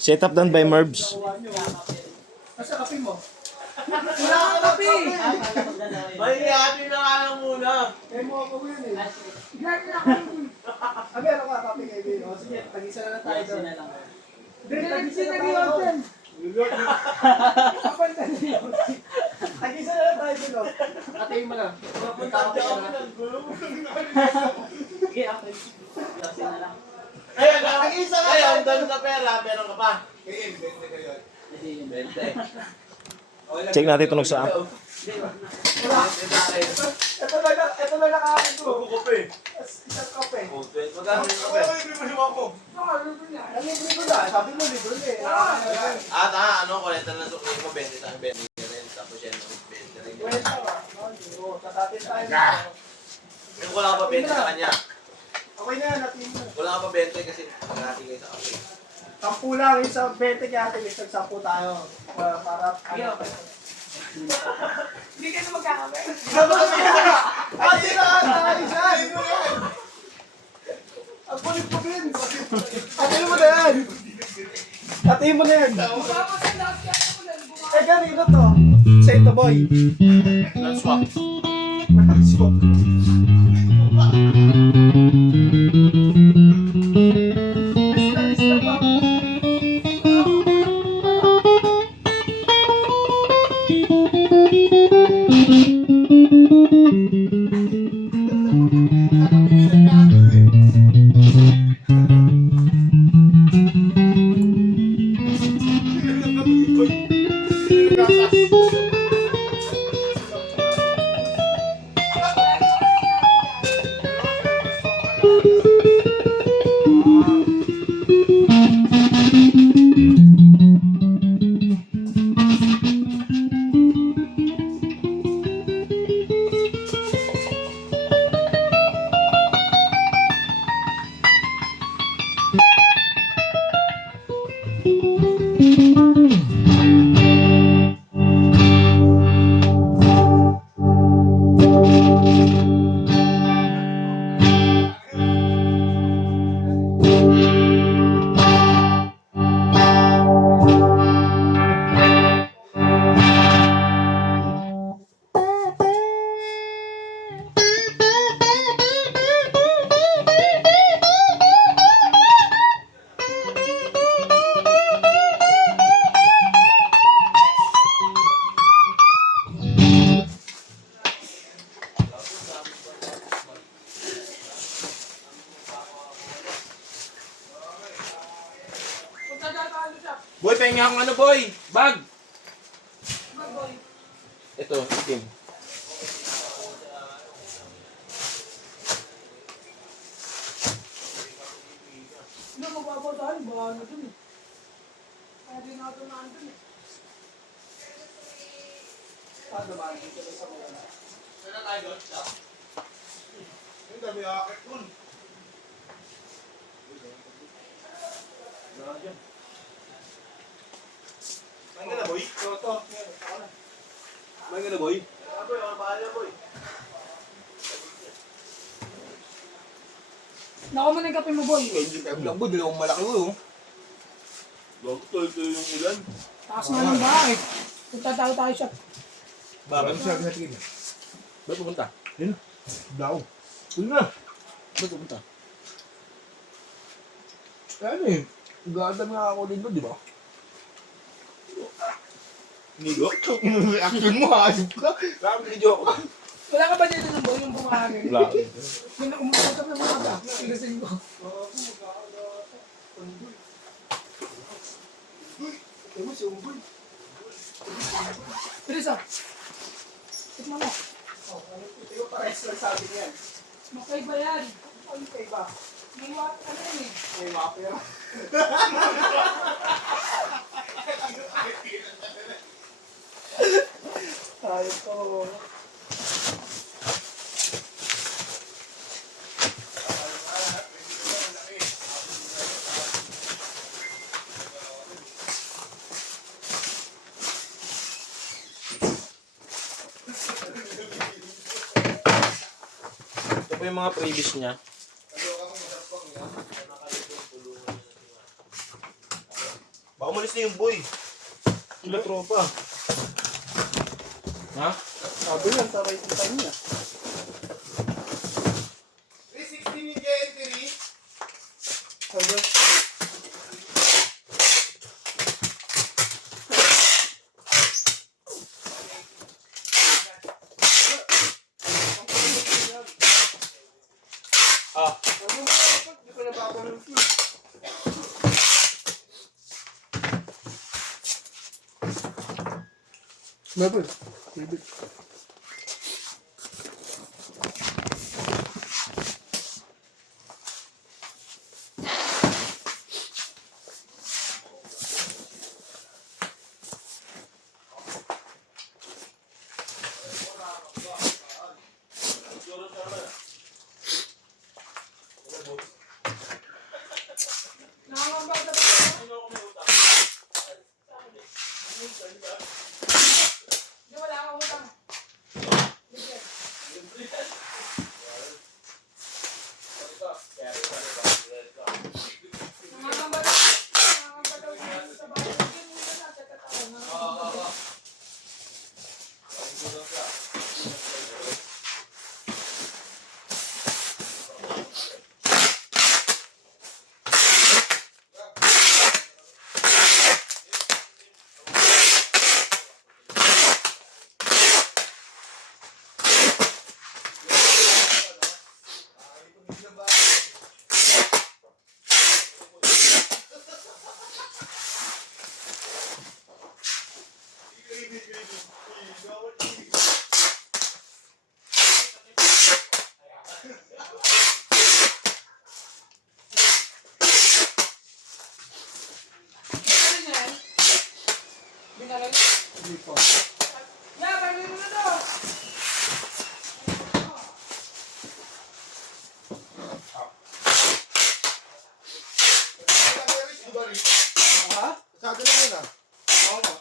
Set up done by Mervs. Kasi kape mo. Wala ka kape! May hati na nga lang muna. Kaya mo ako yun eh. Abi, ano ka kape kayo? O sige, tag-isa na lang tayo doon. Tag-isa na tayo doon. Tag-isa na lang tayo doon. Atayin mo na. Ayun, tag-isa ka. Ayun, doon sa pera, meron ka pa. Kayo, 20 kayo. 20. Check natin tunog sa app. Ito na nakakain ko. Kape. Isang kape. Magkano yung kape? Libre ko na. Sabi mo libre eh. Ano, kuleta na sa mo, 20 sa 20 rin. Tapos yan, 20 rin. Kwenta ba? Tatatin tayo. Yung wala ka pa 20 sa kanya. Okay na, natin mo. Wala ka pa 20 kasi maghati kayo sa kape. 10 lang, yung sa 20 kaya atin, isang 10 tayo. Para, Hindi ka na magkakape. Hindi na tayo dyan. Ang kulit mo din. Atin mo na yan. Atin mo na yan. Eh, ganito to. Say to boy. Non-swap. Swap. Boy, pahinga akong ano, boy? Bag! Ito, itim. Hindi, magbabatahin. Bahala na dun eh. Kaya din natin na andun eh. Paano ba? Dito na sa mga na. Saan na tayo doon? Yung dami akit nun. Main ka na, boy? Toto. Ako na. Main ka na, boy? Boy, bahala, boy. Nako mo na yung kape mo, boy. Hindi ka lang, boy. Dalawang malaki, boy. Bago ito yung ulan. Taas na ng bahay. Punta tayo siya. Bakit? Ano sabi natin yun? Ba't pupunta? Blaw. Yun na. Ba't pupunta? Ano eh. Ganda nga ako din doon, di ba? Nigo? Yung reaction mo, hasip ka. Parang video ako. Wala ka ba dito ng boy yung bumahagi? Wala. Yung umuusap ng mga ba? Sigasin ko. Ito mo si Umboy. Teresa. Tikman mo. Ito pares lang sabi niyan. Makay ba yan? Ano kay ba? May wap ka na eh. May wap yan. Tayo to. Ito po yung mga previous niya. umalis na yung boy. Sila tropa. Ha? Sabi yan, sa right time niya. 316 yung JNT3. Sabi. Ah. Sabi mo, di pa nababalang fuel. Maybe. Maybe. Nakangamba sa Hindi, wala akong utang. Libre. Nakangamba daw. Nakangamba daw yun sa bahay. Hindi mo yun nasa katawan. Nakangamba daw. Ano yan? Binalay? Hindi po. Yeah, bagay mo na to! Ha? Sabi lang yun ah. Oo.